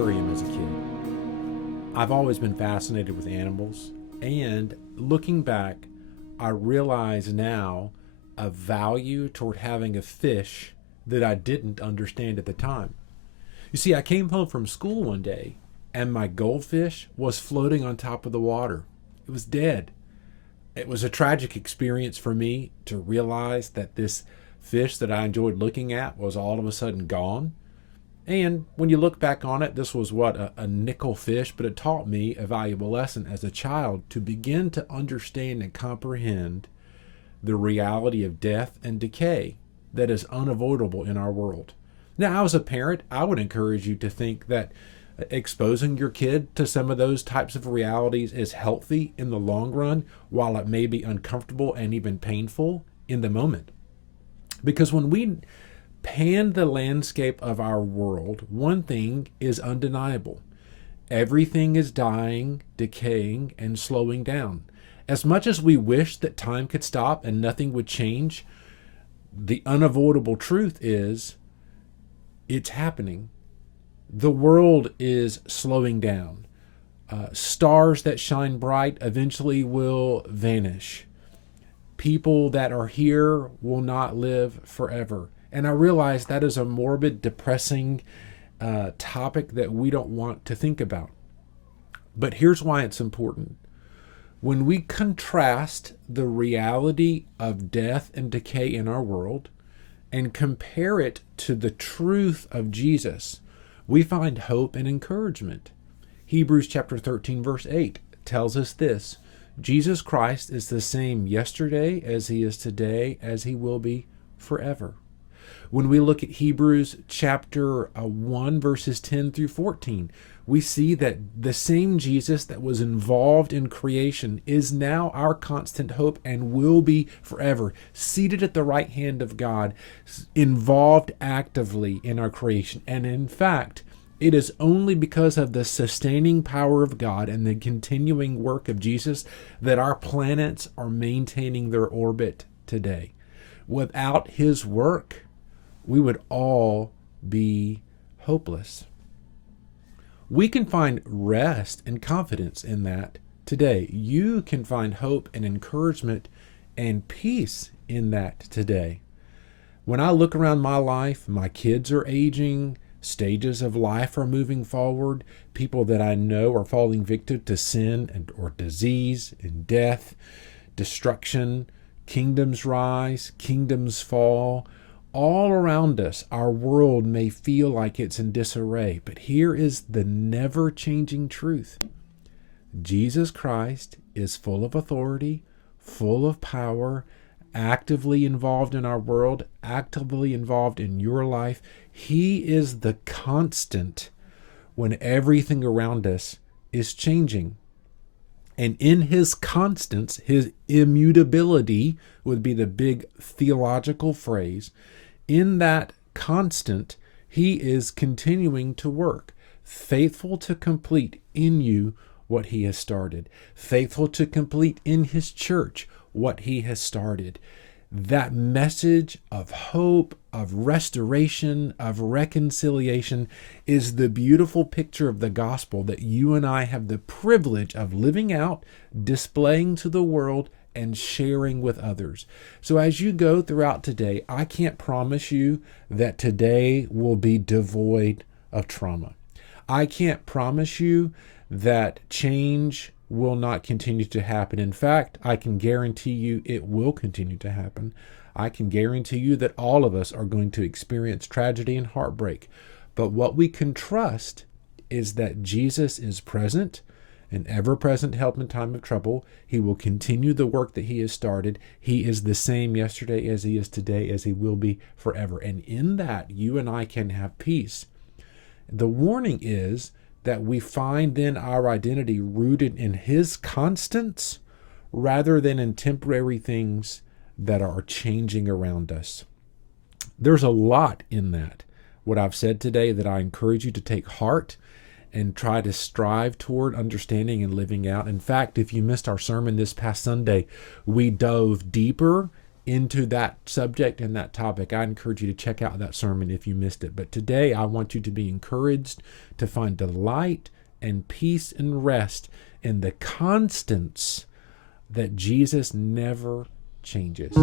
aquarium as a kid. I've always been fascinated with animals, and looking back, I realize now a value toward having a fish that I didn't understand at the time. You see, I came home from school one day and my goldfish was floating on top of the water. It was dead. It was a tragic experience for me to realize that this fish that I enjoyed looking at was all of a sudden gone. And when you look back on it, this was a nickel fish, but it taught me a valuable lesson as a child to begin to understand and comprehend the reality of death and decay that is unavoidable in our world. Now, as a parent, I would encourage you to think that exposing your kid to some of those types of realities is healthy in the long run, while it may be uncomfortable and even painful in the moment. Because when we pan the landscape of our world, one thing is undeniable. Everything is dying, decaying, and slowing down. As much as we wish that time could stop and nothing would change, the unavoidable truth is it's happening. The world is slowing down. Stars that shine bright eventually will vanish. People that are here will not live forever. And I realize that is a morbid, depressing topic that we don't want to think about. But here's why it's important. When we contrast the reality of death and decay in our world and compare it to the truth of Jesus, we find hope and encouragement. Hebrews chapter 13, verse 8 tells us this: Jesus Christ is the same yesterday as he is today, as he will be forever. When we look at Hebrews chapter 1, verses 10 through 14, we see that the same Jesus that was involved in creation is now our constant hope and will be forever, seated at the right hand of God, involved actively in our creation. And in fact, it is only because of the sustaining power of God and the continuing work of Jesus that our planets are maintaining their orbit today. Without his work, we would all be hopeless. We can find rest and confidence in that today. You can find hope and encouragement and peace in that today. When I look around my life, my kids are aging, stages of life are moving forward, people that I know are falling victim to sin or disease and death, destruction, kingdoms rise, kingdoms fall. All around us, our world may feel like it's in disarray, but here is the never-changing truth. Jesus Christ is full of authority, full of power, actively involved in our world, actively involved in your life. He is the constant when everything around us is changing. And in his constance, his immutability would be the big theological phrase. In that constant, he is continuing to work, faithful to complete in you what he has started, faithful to complete in his church what he has started. That message of hope, of restoration, of reconciliation is the beautiful picture of the gospel that you and I have the privilege of living out, displaying to the world, and sharing with others. So as you go throughout today, I can't promise you that today will be devoid of trauma. I can't promise you that change will not continue to happen. In fact, I can guarantee you it will continue to happen. I can guarantee you that all of us are going to experience tragedy and heartbreak. But what we can trust is that Jesus is present, an ever-present help in time of trouble. He will continue the work that he has started. He is the same yesterday as he is today, as he will be forever. And in that, you and I can have peace. The warning is that we find then our identity rooted in his constants rather than in temporary things that are changing around us. There's a lot in that, what I've said today, that I encourage you to take heart and try to strive toward understanding and living out. In fact, if you missed our sermon this past Sunday, we dove deeper into that subject and that topic, I encourage you to check out that sermon if you missed it. But today, I want you to be encouraged to find delight and peace and rest in the constants that Jesus never changes.